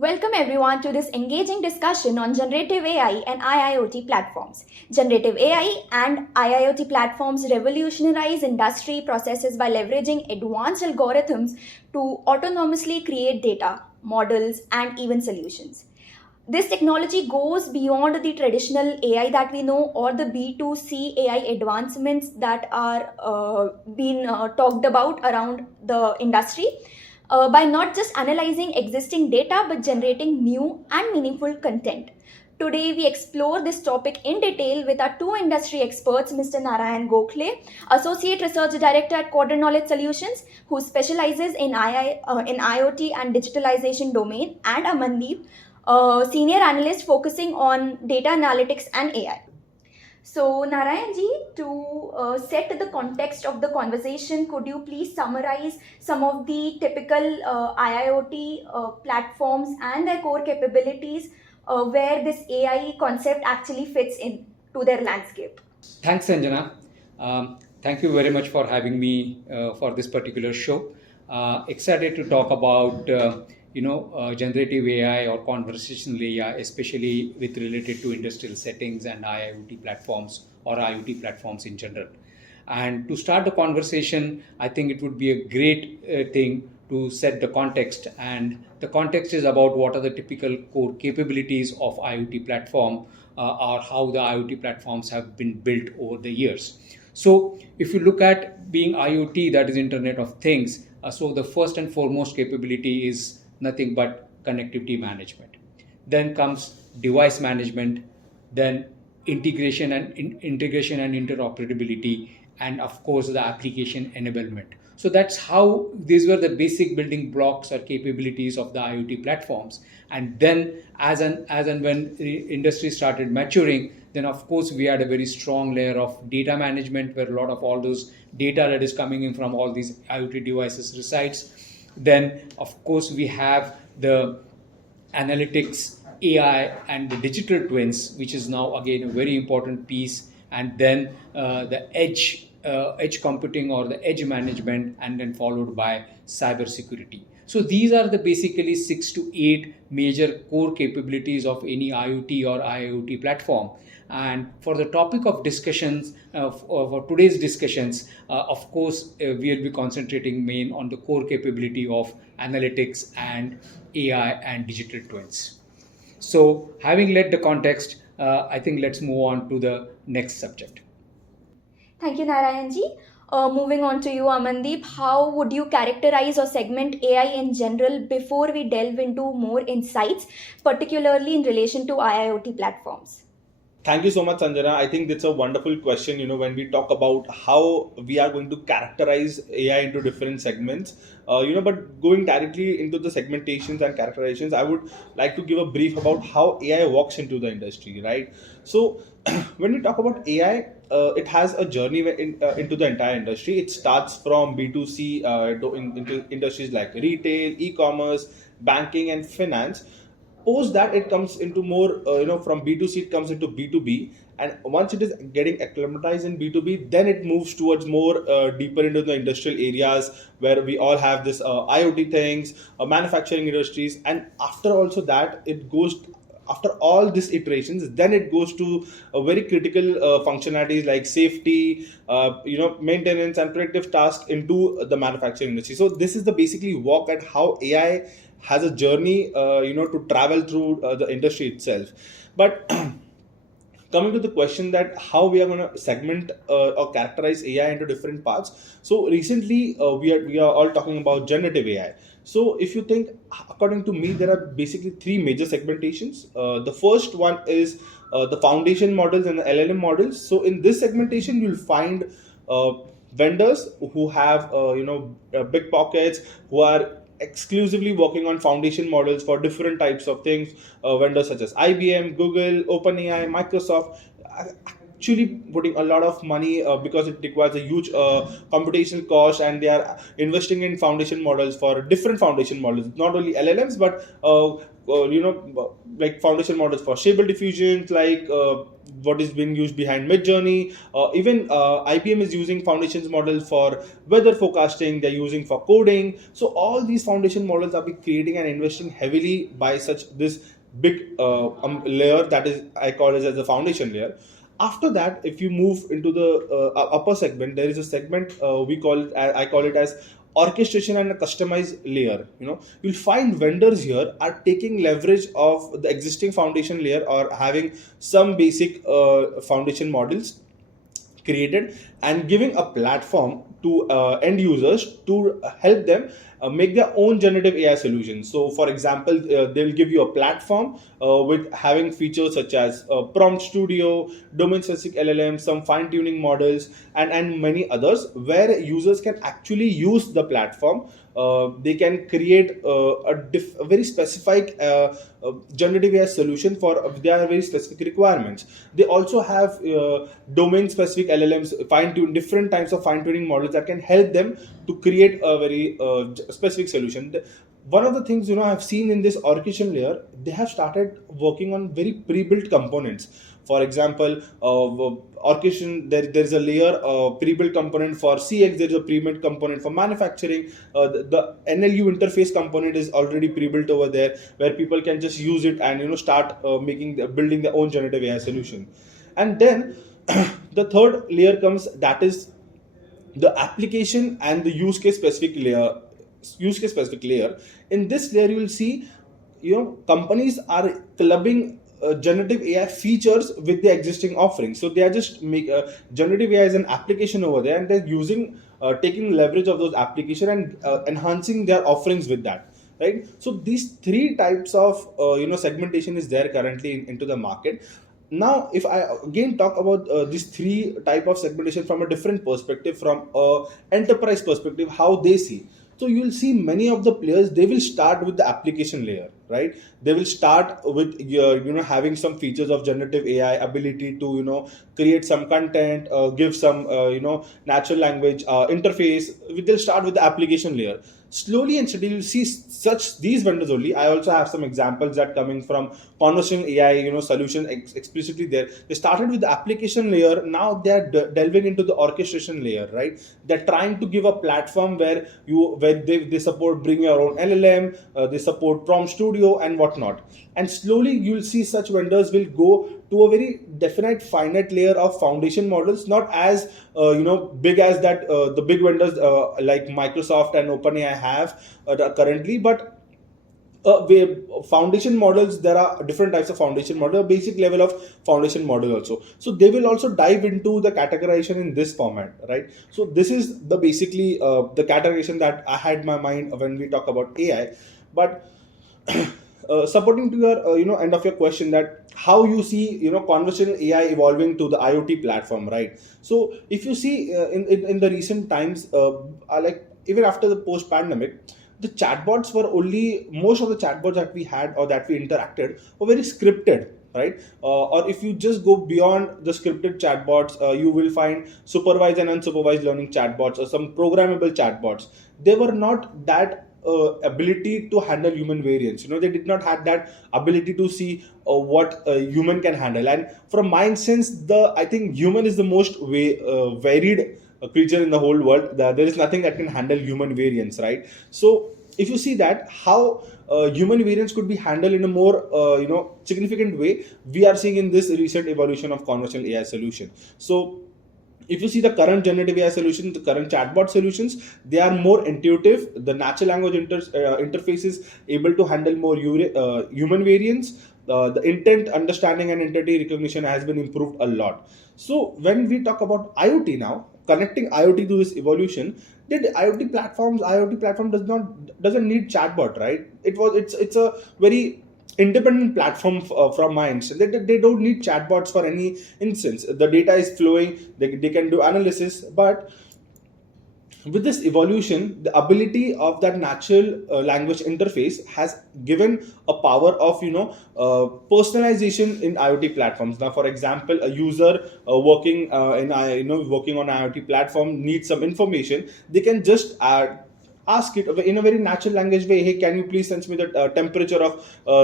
Welcome everyone to this engaging discussion on generative AI and IIoT platforms. Generative AI and IIoT platforms revolutionize industry processes by leveraging advanced algorithms to autonomously create data, models, and even solutions. This technology goes beyond the traditional AI that we know or the B2C AI advancements that are being talked about around the industry by not just analyzing existing data but generating new and meaningful content. Today, we explore this topic in detail with our two industry experts, Mr. Narayan Gokhale, Associate Research Director at Quadrant Knowledge Solutions, who specializes in IoT and digitalization domain, and Amandeep, Senior Analyst focusing on data analytics and AI. So, Narayan ji, to set the context of the conversation, could you please summarize some of the typical IIoT platforms and their core capabilities where this AI concept actually fits in to their landscape? Thanks, Sanjana. Thank you very much for having me for this particular show. Excited to talk about generative AI or conversational AI, especially with related to industrial settings and IIoT platforms or IoT platforms in general. And to start the conversation, I think it would be a great thing to set the context. And the context is about what are the typical core capabilities of IoT platform or how the IoT platforms have been built over the years. So if you look at being IoT, that is Internet of Things, so the first and foremost capability is nothing but connectivity management. Then comes device management, then integration and interoperability, and of course the application enablement. So that's how these were the basic building blocks or capabilities of the IoT platforms. And then as and when the industry started maturing, then of course we had a very strong layer of data management where a lot of all those data that is coming in from all these IoT devices resides. Then of course we have the analytics, AI, and the digital twins, which is now again a very important piece. And then the edge computing or the edge management, and then followed by cybersecurity. So these are the basically 6 to 8 major core capabilities of any IoT or IIoT platform. And for the topic of discussions, for today's discussions, of course, we'll be concentrating main on the core capability of analytics and AI and digital twins. So having led the context, I think let's move on to the next subject. Thank you, Narayan ji. Moving on to you, Amandeep, how would you characterize or segment AI in general before we delve into more insights, particularly in relation to IIoT platforms? Thank you so much, Sanjana. I think that's a wonderful question. When we talk about how we are going to characterize AI into different segments, but going directly into the segmentations and characterizations, I would like to give a brief about how AI walks into the industry, right? So, when we talk about AI, it has a journey into the entire industry. It starts from B2C into industries like retail, e-commerce, banking, and finance. Post that, it comes into more from B2C it comes into B2B, and once it is getting acclimatized in B2B, then it moves towards more deeper into the industrial areas where we all have this IoT things, manufacturing industries. And after also that, it goes after all these iterations, then it goes to a very critical functionalities like safety, maintenance, and predictive tasks into the manufacturing industry. So this is the basically walk at how AI has a journey, to travel through the industry itself. But coming to the question that how we are going to segment or characterize AI into different parts. So recently we are all talking about generative AI. So if you think, according to me, there are basically 3 major segmentations. The first one is the foundation models and the LLM models. So in this segmentation, you'll find vendors who have big pockets, who are exclusively working on foundation models for different types of things. Vendors such as IBM, Google, OpenAI, Microsoft actually putting a lot of money because it requires a huge computational cost, and they are investing in foundation models for different foundation models, not only LLMs but like foundation models for stable diffusions like what is being used behind Midjourney. Even IBM is using foundations model for weather forecasting. They're using for coding. So all these foundation models are being creating and investing heavily by such this big layer that is I call it as the foundation layer. After that, if you move into the upper segment, there is a segment we call it, I call it as orchestration and a customized layer. You'll find vendors here are taking leverage of the existing foundation layer or having some basic foundation models created and giving a platform to end users to help them make their own generative AI solutions. So, for example, they'll give you a platform with having features such as prompt studio, domain specific LLM, some fine tuning models, and many others where users can actually use the platform. They can create a very specific generative AI solution for their very specific requirements. They also have domain specific LLMs, fine tune different types of fine tuning models that can help them to create a very specific solution. One of the things I've seen in this orchestration layer, they have started working on very pre-built components. For example, orchestration, there's a layer pre-built component for CX, there is a pre-built component for manufacturing. The NLU interface component is already pre-built over there, where people can just use it and start building their own generative AI solution. And then the third layer comes, that is the application and the use case specific layer. In this layer, you will see companies are clubbing generative AI features with the existing offerings. So they are just make generative AI as an application over there, and they're using taking leverage of those application and enhancing their offerings with that, right? So these three types of segmentation is there currently into the market. Now, if I again talk about these three type of segmentation from a different perspective, from a enterprise perspective, how they see. So you will see many of the players, they will start with the application layer, right? They will start with having some features of generative AI ability to create some content, give some natural language interface. They'll start with the application layer. Slowly and steadily, you'll see such these vendors only. I also have some examples that coming from conversational AI solution explicitly there. They started with the application layer. Now they are delving into the orchestration layer, right? They're trying to give a platform where they support bring your own LLM, they support prompt studio and whatnot. And slowly you'll see such vendors will go to a very definite finite layer of foundation models, not as big as that the big vendors like Microsoft and OpenAI have currently, but foundation models, there are different types of foundation model, basic level of foundation model also. So they will also dive into the categorization in this format, right? So this is the basically the categorization that I had in my mind when we talk about AI. But supporting to your end of your question, that how you see conversational AI evolving to the IoT platform, right? So if you see in the recent times, like even after the post pandemic, the chatbots were only, most of the chatbots that we had or that we interacted were very scripted, right? Or if you just go beyond the scripted chatbots, you will find supervised and unsupervised learning chatbots or some programmable chatbots. They were not that ability to handle human variance. They did not have that ability to see what a human can handle. And from my sense, I think human is the most varied creature in the whole world. There is nothing that can handle human variance, right? So if you see that how human variance could be handled in a more significant way, we are seeing in this recent evolution of conversational AI solution. So if you see the current generative AI solutions, the current chatbot solutions, they are more intuitive. The natural language interface is able to handle more human variance. The intent understanding and entity recognition has been improved a lot. So when we talk about IoT now, connecting IoT to this evolution, did IoT platform doesn't need chatbot, right? It's a very independent platform from my instance. They don't need chatbots for any instance. The data is flowing, they can do analysis. But with this evolution, the ability of that natural language interface has given a power of personalization in IoT platforms. Now, for example, a user working on IoT platform needs some information. They can just ask it in a very natural language way, hey, can you please sense me the temperature of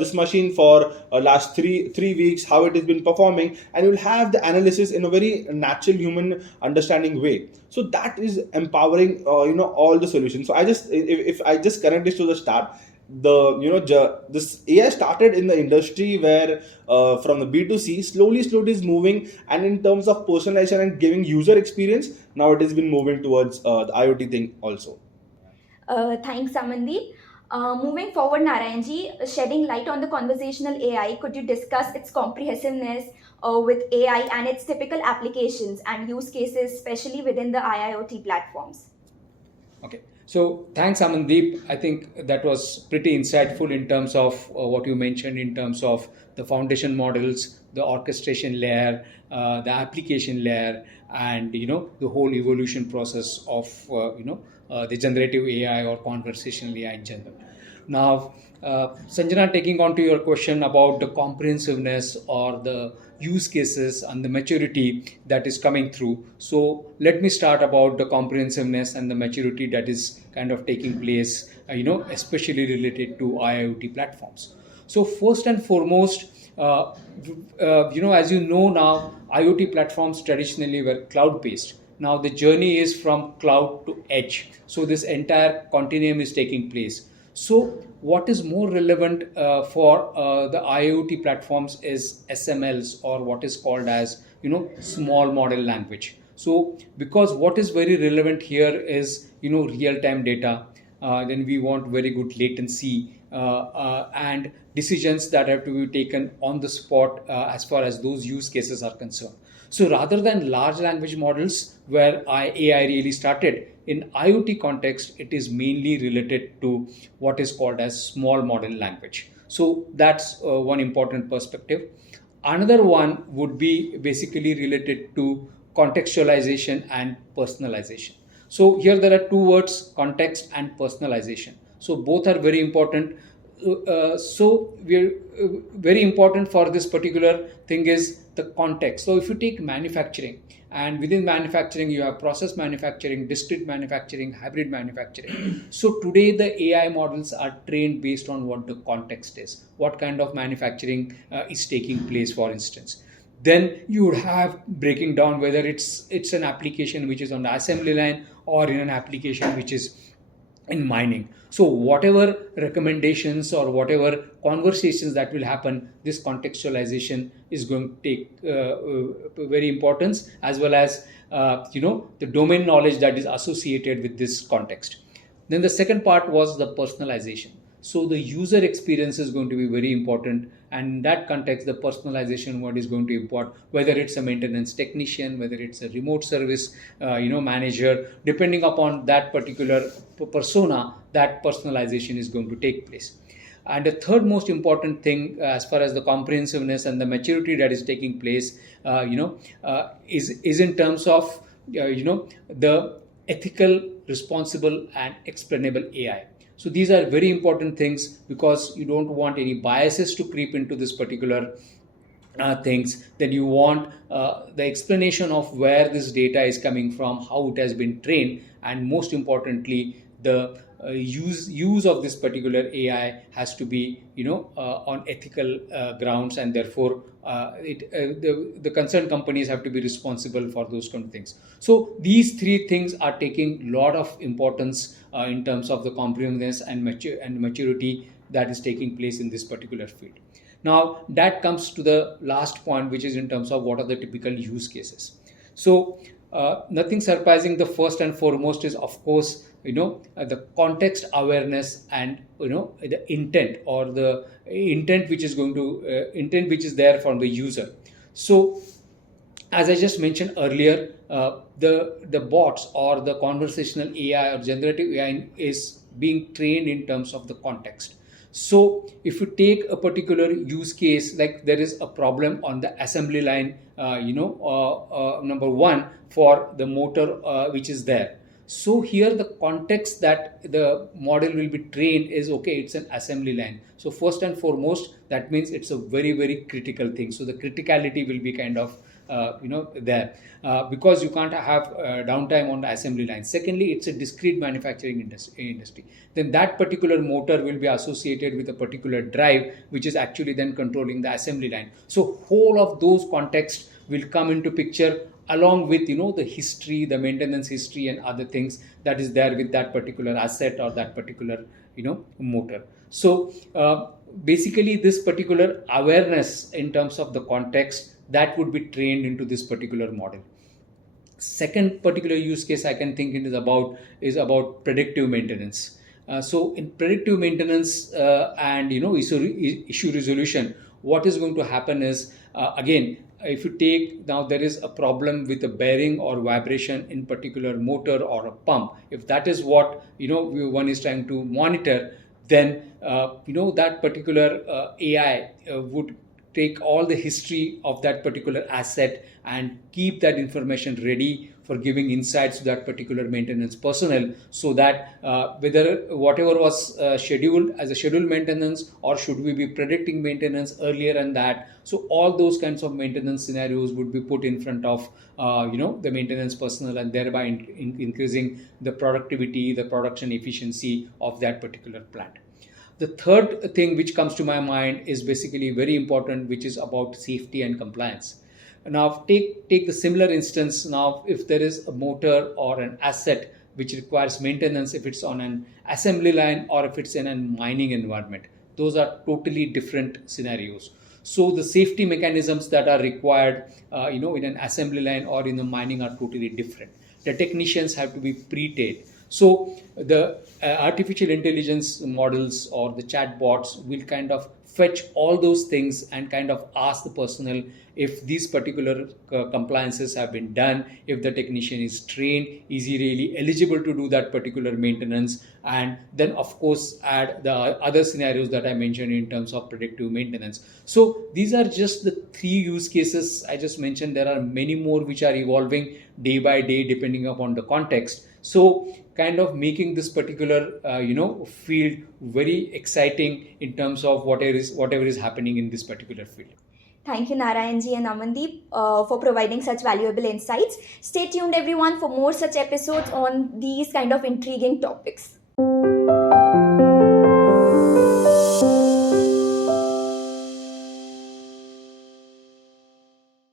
this machine for last three weeks, how it has been performing, and you'll have the analysis in a very natural human understanding way. So that is empowering all the solutions. So if I just connect this to the start, this AI started in the industry where from the B2C slowly is moving, and in terms of personalization and giving user experience, now it has been moving towards the IoT thing also. Thanks, Amandeep. Moving forward, Narayanji, shedding light on the conversational AI, could you discuss its comprehensiveness with AI and its typical applications and use cases, especially within the IIoT platforms? Okay. So thanks, Amandeep. I think that was pretty insightful in terms of what you mentioned in terms of the foundation models, the orchestration layer, the application layer, and the whole evolution process of the generative AI or conversational AI in general. Now, Sanjana, taking on to your question about the comprehensiveness or the use cases and the maturity that is coming through. So let me start about the comprehensiveness and the maturity that is kind of taking place, especially related to IoT platforms. So first and foremost, as you know now, IoT platforms traditionally were cloud-based. Now the journey is from cloud to edge. So this entire continuum is taking place. So what is more relevant for the IoT platforms is SMLs, or what is called as small model language. So because what is very relevant here is real-time data. Then we want very good latency and decisions that have to be taken on the spot as far as those use cases are concerned. So rather than large language models where AI really started, in IoT context, it is mainly related to what is called as small model language. So that's one important perspective. Another one would be basically related to contextualization and personalization. So here there are two words, context and personalization. So both are very important. So we're very important for this particular thing is the context. So if you take manufacturing, and within manufacturing you have process manufacturing, discrete manufacturing, hybrid manufacturing. So today the AI models are trained based on what the context is, what kind of manufacturing is taking place, for instance. Then you would have breaking down whether it's an application which is on the assembly line or in an application which is in mining. So whatever recommendations or whatever conversations that will happen, this contextualization is going to take very importance, as well as the domain knowledge that is associated with this context. Then the second part was the personalization. So the user experience is going to be very important, and in that context the personalization word is going to be important, whether it's a maintenance technician, whether it's a remote service manager. Depending upon that particular persona, that personalization is going to take place. And the third most important thing, as far as the comprehensiveness and the maturity that is taking place, is in terms of the ethical, responsible, and explainable AI. So these are very important things, because you don't want any biases to creep into this particular things. Then you want the explanation of where this data is coming from, how it has been trained, and most importantly, the use of this particular AI has to be on ethical grounds, and therefore the concerned companies have to be responsible for those kind of things. So these three things are taking a lot of importance in terms of the comprehensiveness and maturity that is taking place in this particular field. Now that comes to the last point, which is in terms of what are the typical use cases. So nothing surprising. The first and foremost is, of course, the context awareness and the intent, or the intent which is going to intent which is there from the user. So as I just mentioned earlier, the bots or the conversational AI or generative AI is being trained in terms of the context. So if you take a particular use case, like there is a problem on the assembly line, number one, for the motor which is there. So here the context that the model will be trained is, okay, it's an assembly line. So first and foremost, that means it's a very, very critical thing. So the criticality will be kind of there, because you can't have downtime on the assembly line. Secondly, it's a discrete manufacturing industry. Then that particular motor will be associated with a particular drive, which is actually then controlling the assembly line. So whole of those contexts will come into picture, along with the history, the maintenance history, and other things that is there with that particular asset or that particular motor. So basically, this particular awareness in terms of the context, that would be trained into this particular model. Second particular use case I can think is about predictive maintenance. So in predictive maintenance and issue resolution, what is going to happen is, again, if you take now, there is a problem with a bearing or vibration in particular motor or a pump. If that is what one is trying to monitor, then that particular AI would take all the history of that particular asset and keep that information ready for giving insights to that particular maintenance personnel, so that whether whatever was scheduled as a scheduled maintenance, or should we be predicting maintenance earlier than that. So all those kinds of maintenance scenarios would be put in front of the maintenance personnel, and thereby increasing the productivity, the production efficiency of that particular plant. The third thing which comes to my mind is basically very important, which is about safety and compliance. Now, take the similar instance. Now, if there is a motor or an asset which requires maintenance, if it's on an assembly line or if it's in a mining environment, those are totally different scenarios. So the safety mechanisms that are required, in an assembly line or in the mining are totally different. The technicians have to be pre-trained. So the artificial intelligence models or the chatbots will kind of fetch all those things and kind of ask the personnel if these particular compliances have been done, if the technician is trained, is he really eligible to do that particular maintenance, and then of course add the other scenarios that I mentioned in terms of predictive maintenance. So these are just the 3 use cases I just mentioned. There are many more which are evolving day by day depending upon the context. So kind of making this particular field very exciting in terms of whatever is happening in this particular field. Thank you, Narayan ji and Amandeep, for providing such valuable insights. Stay tuned, everyone, for more such episodes on these kind of intriguing topics.